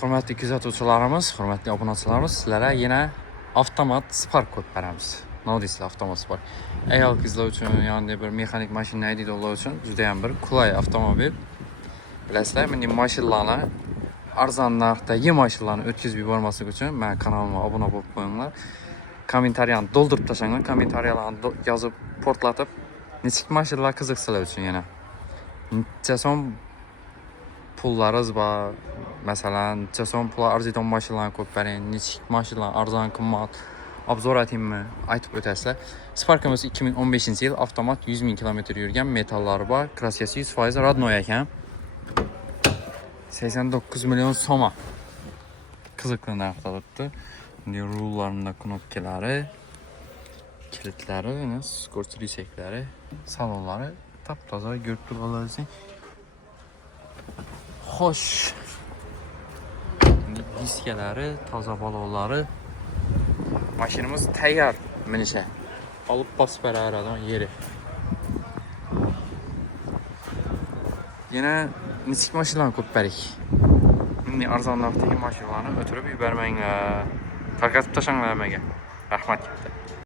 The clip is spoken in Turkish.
Hörmətli kuzatuvchilarimiz, hörmətli obunachilarimiz, sizlarga yana avtomat Spark ko'p beramiz. Nima deysizlar, avtomat Spark. Ayol qizlar uchun, ya'ni bir mexanik mashina haydaydiganlar uchun juda ham bir qulay avtomobil. Bilasizlar, meni mashinalarni arzon narxdagi mashinalarni o'tkazib yubormaslik uchun men kanalimga obuna bo'lib qo'yinglar. Kommentariyani to'ldirib tashlanglar, kommentariyalarni yozib portlatib, nechik mashinalar qiziq sizlar uchun yana. Necha so'm pullaringiz bor, masalan, necha so'm pul arziydigan mashinalarni ko'p bering, nechik mashinalar arzon, qimmat, obzor aytaymi, aytib o'tasizlar. Sparkimiz 2015-yil avtomat 100 000 kilometr yurgan, metallari bor, kraskasi 100% rodnoy ekan. 89 million so'm. Qiziqli narxda turibdi. Bunday rullarning knopkalari, kilitlari, skort riseklari, salonlari top-toza ko'rib turibsizlar. Xo'sh. Diskalari, toza balonlari. Mashinamiz tayyor minishga. Olib bosib beradigan yeri. Yana nechik mashinalarni ko'p berik. Bunday arzon narxdagi mashinalarni o'tirib yubormanglar. Tarqatib tashanglar menga. Rahmat.